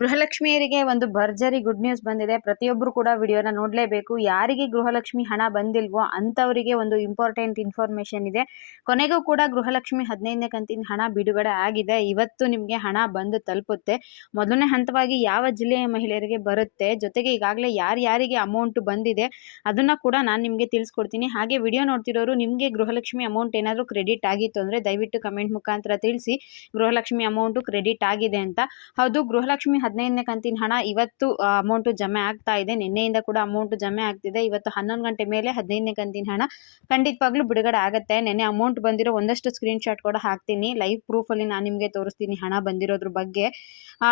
ಗೃಹಲಕ್ಷ್ಮಿಯರಿಗೆ ಒಂದು ಭರ್ಜರಿ good news ಬಂದಿದೆ. ಪ್ರತಿಯೊಬ್ಬರು ಕೂಡ ವಿಡಿಯೋನ ನೋಡಲೇಬೇಕು. ಯಾರಿಗೆ ಗೃಹಲಕ್ಷ್ಮಿ ಹಣ ಬಂದಿಲ್ವೋ ಅಂಥವರಿಗೆ ಒಂದು ಇಂಪಾರ್ಟೆಂಟ್ ಇನ್ಫಾರ್ಮೇಷನ್ ಇದೆ. ಕೊನೆಗೂ ಕೂಡ ಗೃಹಲಕ್ಷ್ಮಿ 15ನೇ ಕಂತಿನ ಹಣ ಬಿಡುಗಡೆ ಆಗಿದೆ. ಇವತ್ತು ನಿಮಗೆ ಹಣ ಬಂದು ತಲುಪುತ್ತೆ. ಮೊದಲನೇ ಹಂತವಾಗಿ ಯಾವ ಜಿಲ್ಲೆಯ ಮಹಿಳೆಯರಿಗೆ ಬರುತ್ತೆ, ಜೊತೆಗೆ ಈಗಾಗಲೇ ಯಾರಿಗೆ ಅಮೌಂಟ್ ಬಂದಿದೆ ಅದನ್ನು ಕೂಡ ನಾನು ನಿಮಗೆ ತಿಳಿಸ್ಕೊಡ್ತೀನಿ. ಹಾಗೆ ವಿಡಿಯೋ ನೋಡ್ತಿರೋರು ನಿಮಗೆ ಗೃಹಲಕ್ಷ್ಮಿ ಅಮೌಂಟ್ ಏನಾದರೂ ಕ್ರೆಡಿಟ್ ಆಗಿತ್ತು ಅಂದರೆ ದಯವಿಟ್ಟು ಕಮೆಂಟ್ ಮುಖಾಂತರ ತಿಳಿಸಿ ಗೃಹಲಕ್ಷ್ಮಿ ಅಮೌಂಟು ಕ್ರೆಡಿಟ್ ಆಗಿದೆ ಅಂತ. ಹೌದು, ಗೃಹಲಕ್ಷ್ಮಿ 15ನೇ ಕಂತಿನ ಹಣ ಇವತ್ತು ಅಮೌಂಟು ಜಮೆ ಆಗ್ತಾ ಇದೆ. ನಿನ್ನೆಯಿಂದ ಕೂಡ ಅಮೌಂಟು ಜಮೆ ಆಗ್ತಿದೆ. ಇವತ್ತು 11 ಗಂಟೆ ಮೇಲೆ 15ನೇ ಕಂತಿನ ಹಣ ಖಂಡಿತವಾಗ್ಲೂ ಬಿಡುಗಡೆ ಆಗುತ್ತೆ. ನಿನ್ನೆ ಅಮೌಂಟ್ ಬಂದಿರೋ ಒಂದಷ್ಟು ಸ್ಕ್ರೀನ್ಶಾಟ್ ಕೂಡ ಹಾಕ್ತೀನಿ. ಲೈವ್ ಪ್ರೂಫಲ್ಲಿ ನಾನು ನಿಮಗೆ ತೋರಿಸ್ತೀನಿ ಹಣ ಬಂದಿರೋದ್ರ ಬಗ್ಗೆ.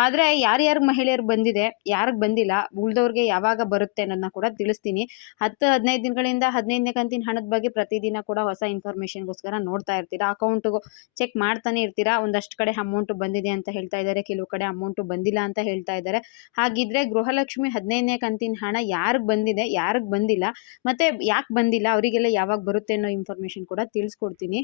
ಆದರೆ ಯಾರ್ಯಾರು ಮಹಿಳೆಯರು ಬಂದಿದೆ, ಯಾರಿಗೆ ಬಂದಿಲ್ಲ, ಉಳಿದವ್ರಿಗೆ ಯಾವಾಗ ಬರುತ್ತೆ ಅನ್ನೋದನ್ನ ಕೂಡ ತಿಳಿಸ್ತೀನಿ. 10-15 ದಿನಗಳಿಂದ 15ನೇ ಕಂತಿನ ಹಣದ ಬಗ್ಗೆ ಪ್ರತಿದಿನ ಕೂಡ ಹೊಸ ಇನ್ಫಾರ್ಮೇಷನ್ಗೋಸ್ಕರ ನೋಡ್ತಾ ಇರ್ತೀರಾ. ಅಕೌಂಟು ಚೆಕ್ ಮಾಡ್ತಾನೆ ಇರ್ತೀರಾ. ಒಂದಷ್ಟು ಕಡೆ ಅಮೌಂಟು ಬಂದಿದೆ ಅಂತ ಹೇಳ್ತಾ ಇದ್ದಾರೆ, ಕೆಲವು ಕಡೆ ಅಮೌಂಟು ಬಂದಿಲ್ಲ ಅಂತ ಹೇಳ್ತಾ ಇದ್ದಾರೆ. ಹಾಗಿದ್ರೆ ಗೃಹಲಕ್ಷ್ಮಿ 15ನೇ ಕಂತಿನ ಹಣ ಯಾರಿಗೆ ಬಂದಿದೆ, ಯಾರಿಗೆ ಬಂದಿಲ್ಲ, ಮತ್ತೆ ಯಾಕೆ ಬಂದಿಲ್ಲ, ಅವರಿಗೆಲ್ಲ ಯಾವಾಗ ಬರುತ್ತೆ ಅನ್ನೋ ಇನ್ಫಾರ್ಮೇಷನ್ ಕೂಡ ತಿಳಿಸ್ಕೊಡ್ತೀನಿ.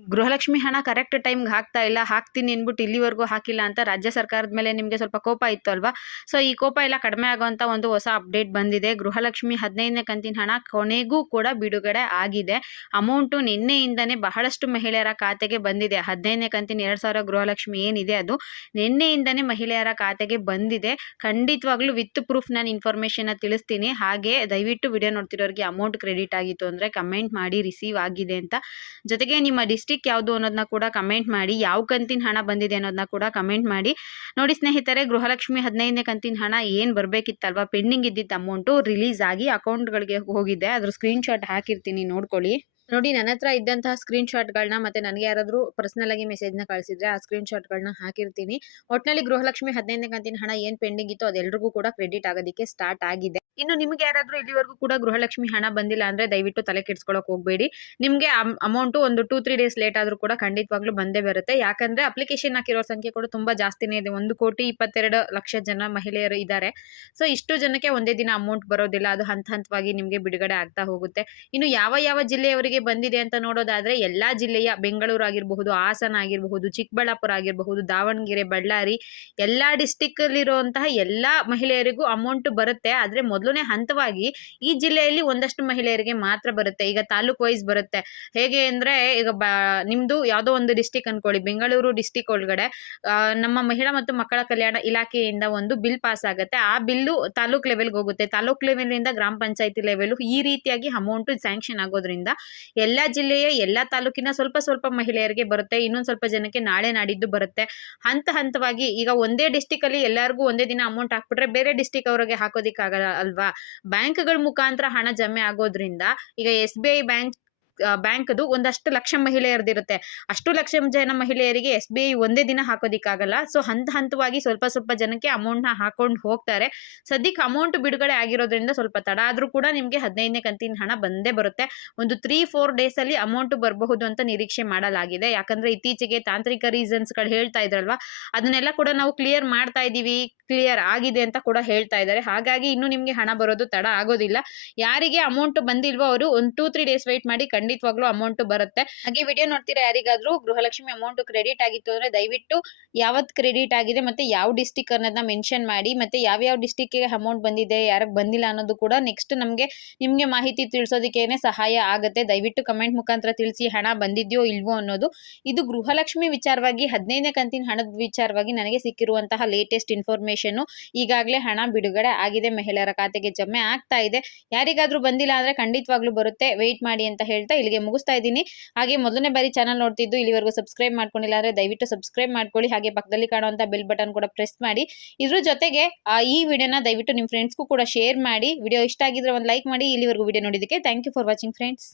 ಗೃಹಲಕ್ಷ್ಮಿ ಹಣ ಕರೆಕ್ಟ್ ಟೈಮ್ಗೆ ಹಾಕ್ತಾ ಇಲ್ಲ, ಹಾಕ್ತೀನಿ ಅಂದ್ಬಿಟ್ಟು ಇಲ್ಲಿವರೆಗೂ ಹಾಕಿಲ್ಲ ಅಂತ ರಾಜ್ಯ ಸರ್ಕಾರದ ಮೇಲೆ ನಿಮಗೆ ಸ್ವಲ್ಪ ಕೋಪ ಇತ್ತು ಅಲ್ವಾ? ಸೊ ಈ ಕೋಪ ಎಲ್ಲ ಕಡಿಮೆ ಆಗುವಂಥ ಒಂದು ಹೊಸ ಅಪ್ಡೇಟ್ ಬಂದಿದೆ. ಗೃಹಲಕ್ಷ್ಮಿ 15ನೇ ಕಂತಿನ ಹಣ ಕೊನೆಗೂ ಕೂಡ ಬಿಡುಗಡೆ ಆಗಿದೆ. ಅಮೌಂಟು ನಿನ್ನೆಯಿಂದನೇ ಬಹಳಷ್ಟು ಮಹಿಳೆಯರ ಖಾತೆಗೆ ಬಂದಿದೆ. 15ನೇ ಕಂತಿನ 2,000 ಗೃಹಲಕ್ಷ್ಮಿ ಏನಿದೆ ಅದು ನಿನ್ನೆಯಿಂದನೇ ಮಹಿಳೆಯರ ಖಾತೆಗೆ ಬಂದಿದೆ. ಖಂಡಿತವಾಗ್ಲೂ ವಿತ್ ಪ್ರೂಫ್ ನಾನು ಇನ್ಫಾರ್ಮೇಷನ್ನ ತಿಳಿಸ್ತೀನಿ. ಹಾಗೆ ದಯವಿಟ್ಟು ವಿಡಿಯೋ ನೋಡ್ತಿರೋರಿಗೆ ಅಮೌಂಟ್ ಕ್ರೆಡಿಟ್ ಆಗಿತ್ತು ಅಂದರೆ ಕಮೆಂಟ್ ಮಾಡಿ ರಿಸೀವ್ ಆಗಿದೆ ಅಂತ. ಜೊತೆಗೆ ನಿಮ್ಮ ಡಿಸ್ಟ್ರಿಕ್ಟ್ ಯಾವುದು ಅನ್ನೋದನ್ನ ಕೂಡ ಕಮೆಂಟ್ ಮಾಡಿ, ಯಾವ ಕಂತಿನ ಹಣ ಬಂದಿದೆ ಅನ್ನೋದನ್ನ ಕೂಡ ಕಮೆಂಟ್ ಮಾಡಿ. ನೋಡಿ ಸ್ನೇಹಿತರೆ, ಗೃಹಲಕ್ಷ್ಮಿ 15ನೇ ಕಂತಿನ ಹಣ ಏನು ಬರಬೇಕಿತ್ತಲ್ವಾ, ಪೆಂಡಿಂಗ್ ಇದ್ದಿದ್ದ ಅಮೌಂಟು ರಿಲೀಸ್ ಆಗಿ ಅಕೌಂಟ್ಗಳಿಗೆ ಹೋಗಿದೆ. ಅದ್ರ ಸ್ಕ್ರೀನ್ಶಾಟ್ ಹಾಕಿರ್ತೀನಿ, ನೋಡ್ಕೊಳ್ಳಿ. ನೋಡಿ, ನನ್ನ ಹತ್ರ ಇದ್ದಂತಹ ಸ್ಕ್ರೀನ್ಶಾಟ್ಗಳನ್ನ ಮತ್ತೆ ನನಗೆ ಯಾರಾದರೂ ಪರ್ಸನಲ್ ಆಗಿ ಮೆಸೇಜ್ನ ಕಳಿಸಿದ್ರೆ ಆ ಸ್ಕ್ರೀನ್ಶಾಟ್ಗಳನ್ನ ಹಾಕಿರ್ತೀನಿ. ಒಟ್ಟಿನಲ್ಲಿ ಗೃಹಲಕ್ಷ್ಮಿ 15ನೇ ಕಂತಿನ ಹಣ ಏನು ಪೆಂಡಿಂಗ್ ಇತ್ತು ಅದೆಲ್ಲರಿಗೂ ಕೂಡ ಕ್ರೆಡಿಟ್ ಆಗೋದಕ್ಕೆ ಸ್ಟಾರ್ಟ್ ಆಗಿದೆ. ಇನ್ನು ನಿಮ್ಗೆ ಯಾರಾದರೂ ಇಲ್ಲಿವರೆಗೂ ಕೂಡ ಗೃಹಲಕ್ಷ್ಮಿ ಹಣ ಬಂದಿಲ್ಲ ಅಂದರೆ ದಯವಿಟ್ಟು ತಲೆ ಕೆಡಿಸ್ಕೊಳ್ಳೋಕೆ ಹೋಗಬೇಡಿ. ನಿಮಗೆ ಅಮೌಂಟು ಒಂದು 2-3 ಡೇಸ್ ಲೇಟ್ ಆದರೂ ಕೂಡ ಖಂಡಿತವಾಗ್ಲೂ ಬಂದೇ ಬರುತ್ತೆ. ಯಾಕಂದರೆ ಅಪ್ಲಿಕೇಶನ್ ಹಾಕಿರೋ ಸಂಖ್ಯೆ ಕೂಡ ತುಂಬ ಜಾಸ್ತಿನೇ ಇದೆ. 1,22,00,000 ಜನ ಮಹಿಳೆಯರು ಇದ್ದಾರೆ. ಸೊ ಇಷ್ಟು ಜನಕ್ಕೆ ಒಂದೇ ದಿನ ಅಮೌಂಟ್ ಬರೋದಿಲ್ಲ, ಅದು ಹಂತವಾಗಿ ನಿಮಗೆ ಬಿಡುಗಡೆ ಆಗ್ತಾ ಹೋಗುತ್ತೆ. ಇನ್ನು ಯಾವ ಜಿಲ್ಲೆಯವರಿಗೆ ಬಂದಿದೆ ಅಂತ ನೋಡೋದಾದ್ರೆ ಎಲ್ಲಾ ಜಿಲ್ಲೆಯ, ಬೆಂಗಳೂರು ಆಗಿರಬಹುದು, ಹಾಸನ ಆಗಿರಬಹುದು, ಚಿಕ್ಕಬಳ್ಳಾಪುರ ಆಗಿರಬಹುದು, ದಾವಣಗೆರೆ, ಬಳ್ಳಾರಿ, ಎಲ್ಲಾ ಡಿಸ್ಟಿಕ್ ಅಲ್ಲಿರುವಂತಹ ಎಲ್ಲಾ ಮಹಿಳೆಯರಿಗೂ ಅಮೌಂಟ್ ಬರುತ್ತೆ. ಆದ್ರೆ ಮೊದಲನೇ ಹಂತವಾಗಿ ಈ ಜಿಲ್ಲೆಯಲ್ಲಿ ಒಂದಷ್ಟು ಮಹಿಳೆಯರಿಗೆ ಮಾತ್ರ ಬರುತ್ತೆ. ಈಗ ತಾಲೂಕ್ ವೈಸ್ ಬರುತ್ತೆ. ಹೇಗೆ ಅಂದ್ರೆ ಈಗ ನಿಮ್ದು ಯಾವುದೋ ಒಂದು ಡಿಸ್ಟಿಕ್ ಅನ್ಕೊಳ್ಳಿ, ಬೆಂಗಳೂರು ಡಿಸ್ಟಿಕ್ ಒಳಗಡೆ ನಮ್ಮ ಮಹಿಳಾ ಮತ್ತು ಮಕ್ಕಳ ಕಲ್ಯಾಣ ಇಲಾಖೆಯಿಂದ ಒಂದು ಬಿಲ್ ಪಾಸ್ ಆಗುತ್ತೆ. ಆ ಬಿಲ್ಲು ತಾಲೂಕ್ ಲೆವೆಲ್ಗೆ ಹೋಗುತ್ತೆ. ತಾಲೂಕ್ ಲೆವೆಲ್ ಇಂದ ಗ್ರಾಮ ಪಂಚಾಯತಿ ಲೆವೆಲ್, ಈ ರೀತಿಯಾಗಿ ಅಮೌಂಟ್ ಸ್ಯಾಂಕ್ಷನ್ ಆಗೋದ್ರಿಂದ ಎಲ್ಲಾ ಜಿಲ್ಲೆಯ ಎಲ್ಲಾ ತಾಲೂಕಿನ ಸ್ವಲ್ಪ ಮಹಿಳೆಯರಿಗೆ ಬರುತ್ತೆ. ಇನ್ನೊಂದು ಸ್ವಲ್ಪ ಜನಕ್ಕೆ ನಾಳೆ ನಾಡಿದ್ದು ಬರುತ್ತೆ. ಹಂತವಾಗಿ ಈಗ ಒಂದೇ ಡಿಸ್ಟಿಕ್ ಅಲ್ಲಿ ಎಲ್ಲರಿಗೂ ಒಂದೇ ದಿನ ಅಮೌಂಟ್ ಹಾಕ್ಬಿಟ್ರೆ ಬೇರೆ ಡಿಸ್ಟಿಕ್ ಅವರಿಗೆ ಹಾಕೋದಿಕ್ಕಾಗಲ್ಲ ಅಲ್ವಾ? ಬ್ಯಾಂಕ್ಗಳ ಮುಖಾಂತರ ಹಣ ಜಮೆ ಆಗೋದ್ರಿಂದ ಈಗ SBI ಬ್ಯಾಂಕ್ದು ಒಂದಷ್ಟು ಲಕ್ಷ ಮಹಿಳೆಯರದಿರುತ್ತೆ. ಅಷ್ಟು ಲಕ್ಷ ಜನ ಮಹಿಳೆಯರಿಗೆ SBI ಒಂದೇ ದಿನ ಹಾಕೋದಿಕ್ಕಾಗಲ್ಲ. ಸೊ ಹಂತವಾಗಿ ಸ್ವಲ್ಪ ಜನಕ್ಕೆ ಅಮೌಂಟ್ನ ಹಾಕೊಂಡು ಹೋಗ್ತಾರೆ. ಸದ್ಯಕ್ಕೆ ಅಮೌಂಟ್ ಬಿಡುಗಡೆ ಆಗಿರೋದ್ರಿಂದ ಸ್ವಲ್ಪ ತಡ ಆದ್ರೂ ಕೂಡ ನಿಮಗೆ 15ನೇ ಕಂತಿನ ಹಣ ಬಂದೇ ಬರುತ್ತೆ. ಒಂದು 3-4 ಡೇಸ್ ಅಲ್ಲಿ ಅಮೌಂಟ್ ಬರಬಹುದು ಅಂತ ನಿರೀಕ್ಷೆ ಮಾಡಲಾಗಿದೆ. ಯಾಕಂದ್ರೆ ಇತ್ತೀಚೆಗೆ ತಾಂತ್ರಿಕ ರೀಸನ್ಸ್ಗಳು ಹೇಳ್ತಾ ಇದ್ರಲ್ವಾ, ಅದನ್ನೆಲ್ಲ ಕೂಡ ನಾವು ಕ್ಲಿಯರ್ ಮಾಡ್ತಾ ಇದೀವಿ, ಕ್ಲಿಯರ್ ಆಗಿದೆ ಅಂತ ಕೂಡ ಹೇಳ್ತಾ ಇದ್ದಾರೆ. ಹಾಗಾಗಿ ಇನ್ನು ನಿಮಗೆ ಹಣ ಬರೋದು ತಡ ಆಗೋದಿಲ್ಲ. ಯಾರಿಗೆ ಅಮೌಂಟ್ ಬಂದಿಲ್ವೋ ಅವರು ಒಂದು 2-3 ಡೇಸ್ ವೆಯ್ಟ್ ಮಾಡಿ, ಖಂಡಿತವಾಗ್ಲೂ ಅಮೌಂಟ್ ಬರುತ್ತೆ. ಹಾಗೆ ವಿಡಿಯೋ ನೋಡ್ತೀರಾ ಯಾರಿಗಾದ್ರೂ ಗೃಹಲಕ್ಷ್ಮಿ ಅಮೌಂಟ್ ಕ್ರೆಡಿಟ್ ಆಗಿತ್ತು ಅಂದ್ರೆ ದಯವಿಟ್ಟು ಯಾವತ್ತು ಕ್ರೆಡಿಟ್ ಆಗಿದೆ ಮತ್ತೆ ಯಾವ ಡಿಸ್ಟಿಕ್ ಅನ್ನೋದನ್ನ ಮೆನ್ಷನ್ ಮಾಡಿ, ಮತ್ತೆ ಯಾವ ಡಿಸ್ಟಿಕ್ಗೆ ಅಮೌಂಟ್ ಬಂದಿದೆ, ಯಾರಿಗೆ ಬಂದಿಲ್ಲ ಅನ್ನೋದು ಕೂಡ ನೆಕ್ಸ್ಟ್ ನಿಮ್ಗೆ ಮಾಹಿತಿ ತಿಳಿಸೋದಕ್ಕೇನೆ ಸಹಾಯ ಆಗುತ್ತೆ. ದಯವಿಟ್ಟು ಕಮೆಂಟ್ ಮುಖಾಂತರ ತಿಳಿಸಿ ಹಣ ಬಂದಿದ್ಯೋ ಇಲ್ವೋ ಅನ್ನೋದು. ಇದು ಗೃಹಲಕ್ಷ್ಮಿ ವಿಚಾರವಾಗಿ 15ನೇ ಕಂತಿನ ಹಣದ ವಿಚಾರವಾಗಿ ನನಗೆ ಸಿಕ್ಕಿರುವಂತಹ ಲೇಟೆಸ್ಟ್ ಇನ್ಫಾರ್ಮೇಶನ್. ಈಗಾಗಲೇ ಹಣ ಬಿಡುಗಡೆ ಆಗಿದೆ, ಮಹಿಳೆಯರ ಖಾತೆಗೆ ಜಮೆ ಆಗ್ತಾ ಇದೆ. ಯಾರಿಗಾದ್ರೂ ಬಂದಿಲ್ಲ ಅಂದ್ರೆ ಖಂಡಿತವಾಗ್ಲೂ ಬರುತ್ತೆ, ವೆಯ್ಟ್ ಮಾಡಿ ಅಂತ ಹೇಳ್ತಾ ಇಲ್ಲಿಗೆ ಮುಗಿಸ್ತಾ ಇದ್ದೀನಿ. ಹಾಗೆ ಮೊದಲನೇ ಬಾರಿ ಚಾನಲ್ ನೋಡ್ತಿದ್ದು ಇಲ್ಲಿವರೆಗೂ ಸಬ್ಸ್ಕ್ರೈಬ್ ಮಾಡ್ಕೊಂಡಿಲ್ಲ ಅಂದ್ರೆ ದಯವಿಟ್ಟು ಸಬ್ಸ್ಕ್ರೈಬ್ ಮಾಡ್ಕೊಳ್ಳಿ. ಹಾಗೆ ಪಕ್ಕದಲ್ಲಿ ಕಾಣುವಂತ ಬೆಲ್ ಬಟನ್ ಕೂಡ ಪ್ರೆಸ್ ಮಾಡಿ. ಇದ್ರ ಜೊತೆಗೆ ಈ ವಿಡಿಯೋನ ದಯವಿಟ್ಟು ನಿಮ್ಮ ಫ್ರೆಂಡ್ಸ್ಗೂ ಕೂಡ ಶೇರ್ ಮಾಡಿ. ವಿಡಿಯೋ ಇಷ್ಟ ಆಗಿದ್ರೆ ಒಂದು ಲೈಕ್ ಮಾಡಿ. ಇಲ್ಲಿವರೆಗೂ ವಿಡಿಯೋ ನೋಡಿದ್ದಕ್ಕೆ thank you for watching friends.